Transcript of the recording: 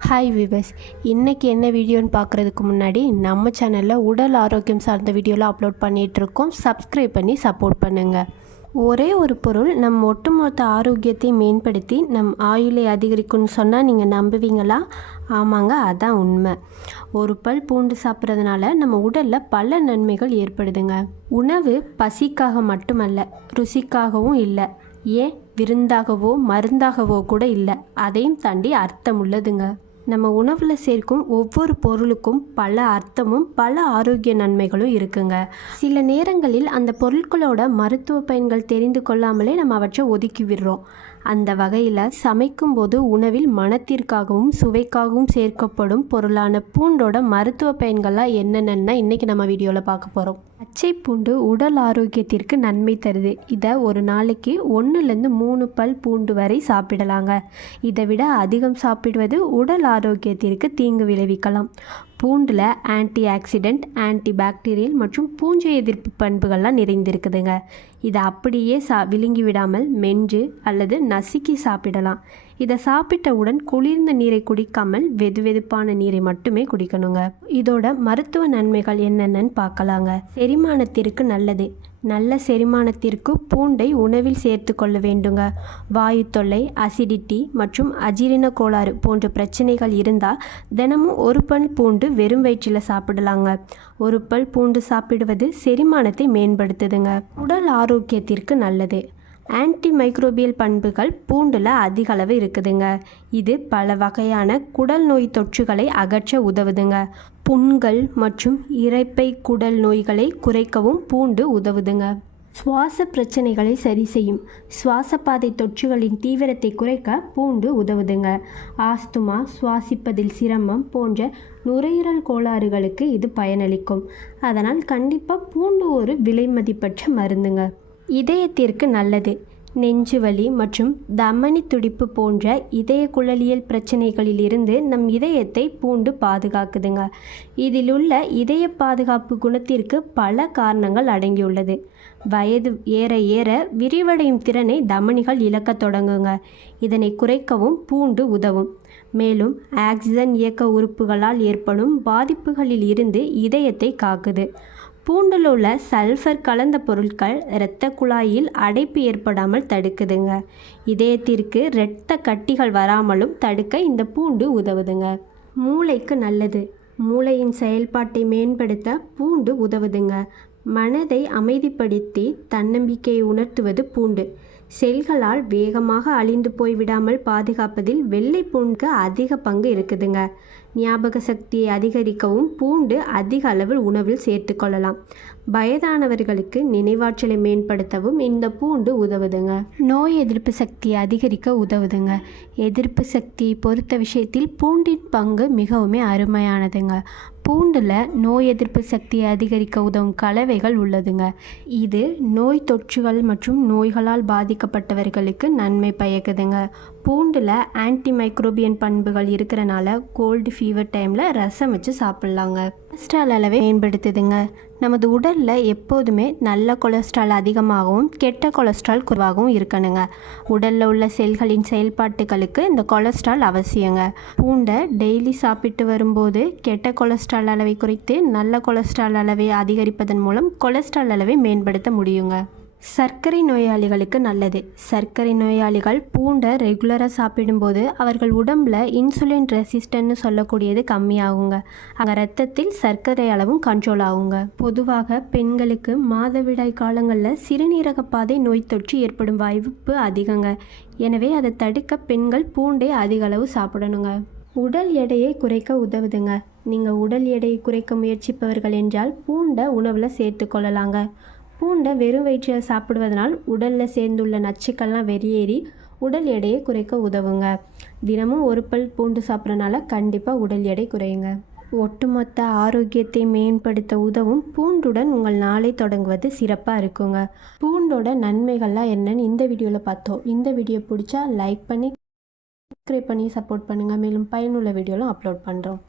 Hi விவஸ் இன்றைக்கி என்ன வீடியோன்னு பார்க்குறதுக்கு முன்னாடி நம்ம சேனலில் உடல் ஆரோக்கியம் சார்ந்த வீடியோலாம் அப்லோட் பண்ணிகிட்ருக்கோம் சப்ஸ்கிரைப் பண்ணி சப்போர்ட் பண்ணுங்கள் ஒரே ஒரு பொருள் நம் ஒட்டுமொத்த ஆரோக்கியத்தை மேம்படுத்தி நம் ஆயுளை அதிகரிக்கும்னு சொன்னால் நீங்கள் நம்புவீங்களா? ஆமாங்க அதான் உண்மை. ஒரு பல் பூண்டு சாப்பிட்றதுனால நம்ம உடலில் பல நன்மைகள் ஏற்படுதுங்க. உணவு பசிக்காக மட்டுமல்ல ருசிக்காகவும் இல்லை. ஏன்? விருந்தாகவோ மருந்தாகவோ கூட இல்லை. அதையும் தாண்டி அர்த்தம் உள்ளதுங்க. நம்ம உணவில் சேர்க்கும் ஒவ்வொரு பொருளுக்கும் பல அர்த்தமும் பல ஆரோக்கிய நன்மைகளும் இருக்குங்க. சில நேரங்களில் அந்த பொருட்களோட மருத்துவ பயன்கள் தெரிந்து கொள்ளாமலே நம்ம அவற்றை ஒதுக்கி விடுறோம். அந்த வகையில் சமைக்கும்போது உணவில் மனத்திற்காகவும் சுவைக்காகவும் சேர்க்கப்படும் பொருளான பூண்டோட மருத்துவ பயன்கள்லாம் என்னென்னா இன்றைக்கி நம்ம வீடியோவில் பார்க்க போகிறோம் பச்சை பூண்டு உடல் ஆரோக்கியத்திற்கு நன்மை தருது. இதை ஒரு நாளைக்கு ஒன்றுலேருந்து மூணு பல் பூண்டு வரை சாப்பிடலாங்க. இதை விட அதிகம் சாப்பிடுவது உடல் ஆரோக்கியத்திற்கு தீங்கு விளைவிக்கலாம். பூண்டில் ஆன்டி ஆக்சிடென்ட் ஆன்டி பாக்டீரியல் மற்றும் பூஞ்சை எதிர்ப்பு பண்புகள்லாம் நிறைந்திருக்குதுங்க. இதை அப்படியே சா விழுங்கி விடாமல் மென்று அல்லது நசுக்கி சாப்பிடலாம். இதை சாப்பிட்டவுடன் குளிர்ந்த நீரை குடிக்காமல் வெதுவெதுப்பான நீரை மட்டுமே குடிக்கணுங்க. இதோட மருத்துவ நன்மைகள் என்னென்னு பார்க்கலாங்க. செரிமானத்திற்கு நல்லது. நல்ல செரிமானத்திற்கு பூண்டை உணவில் சேர்த்து கொள்ள வேண்டுங்க. வாயு தொல்லை அசிடிட்டி மற்றும் அஜீரண கோளாறு போன்ற பிரச்சனைகள் இருந்தால் தினமும் ஒரு பல் பூண்டு வெறும் வயிற்றில் சாப்பிடலாங்க. ஒரு பல் பூண்டு சாப்பிடுவது செரிமானத்தை மேம்படுத்துதுங்க. உடல் ஆரோக்கியத்திற்கு நல்லது. ஆன்டி மைக்ரோபியல் பண்புகள் பூண்டில் அதிக அளவு இருக்குதுங்க. இது பல வகையான குடல் நோய் தொற்றுகளை அகற்ற உதவுதுங்க. புண்கள் மற்றும் இறைப்பை குடல் நோய்களை குறைக்கவும் பூண்டு உதவுதுங்க. சுவாச பிரச்சனைகளை சரி செய்யும். சுவாசப்பாதை தொற்றுகளின் தீவிரத்தை குறைக்க பூண்டு உதவுதுங்க. ஆஸ்துமா சுவாசிப்பதில் சிரமம் போன்ற நுரையீரல் கோளாறுகளுக்கு இது பயனளிக்கும். அதனால் கண்டிப்பாக பூண்டு ஒரு விலை மதிப்பற்ற மருந்துங்க. இதயத்திற்கு நல்லது. நெஞ்சுவலி மற்றும் தமனி துடிப்பு போன்ற இதய குழலியல் பிரச்சனைகளிலிருந்து நம் இதயத்தை பூண்டு பாதுகாக்குதுங்க. இதில் உள்ள இதய பாதுகாப்பு குணத்திற்கு பல காரணங்கள் அடங்கியுள்ளது. வயது ஏற ஏற விரிவடையும் திறனை தமனிகள் இழக்கத் தொடங்குங்க. இதனை குறைக்கவும் பூண்டு உதவும். மேலும் ஆக்சிஜன் இயக்க உறுப்புகளால் ஏற்படும் பாதிப்புகளில் இருந்து இதயத்தை காக்குது. பூண்டில் உள்ள சல்ஃபர் கலந்த பொருட்கள் இரத்த குழாயில் அடைப்பு ஏற்படாமல் தடுக்குதுங்க. இதயத்திற்கு இரத்த கட்டிகள் வராமலும் தடுக்க இந்த பூண்டு உதவுதுங்க. மூளைக்கு நல்லது. மூளையின் செயல்பாட்டை மேம்படுத்த பூண்டு உதவுதுங்க. மனதை அமைதிப்படுத்தி தன்னம்பிக்கையை உணர்த்துவது பூண்டு. செல்களால் வேகமாக அழிந்து போய்விடாமல் பாதுகாப்பதில் வெள்ளை பூண்டுக்கு அதிக பங்கு இருக்குதுங்க. ஞாபக சக்தியை அதிகரிக்கவும் பூண்டு அதிக அளவில் உணவில் சேர்த்து கொள்ளலாம். வயதானவர்களுக்கு நினைவாற்றலை மேம்படுத்தவும் இந்த பூண்டு உதவுதுங்க. நோய் எதிர்ப்பு சக்தியை அதிகரிக்க உதவுதுங்க. எதிர்ப்பு சக்தியை பொறுத்த விஷயத்தில் பூண்டின் பங்கு மிகவுமே அருமையானதுங்க. பூண்டில் நோய் எதிர்ப்பு சக்தியை அதிகரிக்க உதவும் கலவைகள் உள்ளதுங்க. இது நோய் தொற்றுகள் மற்றும் நோய்களால் பாதிக்கப்பட்டவர்களுக்கு நன்மை பயக்குதுங்க. பூண்டில் ஆன்டி மைக்ரோபியன் பண்புகள் இருக்கிறனால கோல்டு ஃபீவர் டைமில் ரசம் வச்சு சாப்பிட்லாங்க. கொலஸ்ட்ரால் அளவை மேம்படுத்துதுங்க. நமது உடலில் எப்போதுமே நல்ல கொலஸ்ட்ரால் அதிகமாகவும் கெட்ட கொலஸ்ட்ரால் குறைவாகவும் இருக்கணுங்க. உடலில் உள்ள செல்களின் செயல்பாட்டுகளுக்கு இந்த கொலஸ்ட்ரால் அவசியங்க. பூண்டை டெய்லி சாப்பிட்டு வரும்போது கெட்ட கொலஸ்ட்ரால் அளவை குறைத்து நல்ல கொலஸ்ட்ரால் அளவை அதிகரிப்பதன் மூலம் கொலஸ்ட்ரால் அளவை மேம்படுத்த முடியுங்க. சர்க்கரை நோயாளிகளுக்கு நல்லது. சர்க்கரை நோயாளிகள் பூண்டை ரெகுலராக சாப்பிடும்போது அவர்கள் உடம்பில் இன்சுலின் ரெசிஸ்டன்ட்னு சொல்லக்கூடியது கம்மியாகுங்க. அங்கே ரத்தத்தில் சர்க்கரை அளவும் கண்ட்ரோல் ஆகுங்க. பொதுவாக பெண்களுக்கு மாதவிடாய் காலங்களில் சிறுநீரக பாதை நோய் தொற்று ஏற்படும் வாய்ப்பு அதிகங்க. எனவே அதை தடுக்க பெண்கள் பூண்டை அதிக அளவு சாப்பிடணுங்க. உடல் எடையை குறைக்க உதவுதுங்க. நீங்கள் உடல் எடையை குறைக்க முயற்சிப்பவர்கள் என்றால் பூண்டை உணவில் சேர்த்து கொள்ளலாங்க. பூண்டை வெறும் வயிற்றில் சாப்பிடுவதனால் உடலில் சேர்ந்துள்ள நச்சுக்கள்லாம் வெளியேறி உடல் எடையை குறைக்க உதவுங்க. தினமும் ஒரு பல் பூண்டு சாப்பிட்றனால கண்டிப்பாக உடல் எடை குறையுங்க. ஒட்டுமொத்த ஆரோக்கியத்தை மேம்படுத்த உதவும் பூண்டுடன் உங்கள் நாளை தொடங்குவது சிறப்பாக இருக்குங்க. பூண்டோட நன்மைகள்லாம் என்னன்னு இந்த வீடியோவில் பார்த்தோம். இந்த வீடியோ பிடிச்சா லைக் பண்ணி சப்ஸ்கிரைப் பண்ணி சப்போர்ட் பண்ணுங்கள் மேலும் பயனுள்ள வீடியோலாம் அப்லோட் பண்ணுறோம்